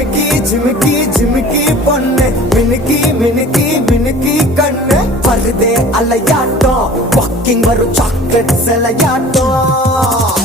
ஜிமிக்கி ஜிமிக்கி ஜிமிக்கி பொண்ணு மினுக்கி மினுக்கி மினுக்கி கண்ணு வருதே அலையாட்டம் வாக்கிங் வரும் சாக்லேட் சிலையாட்டம்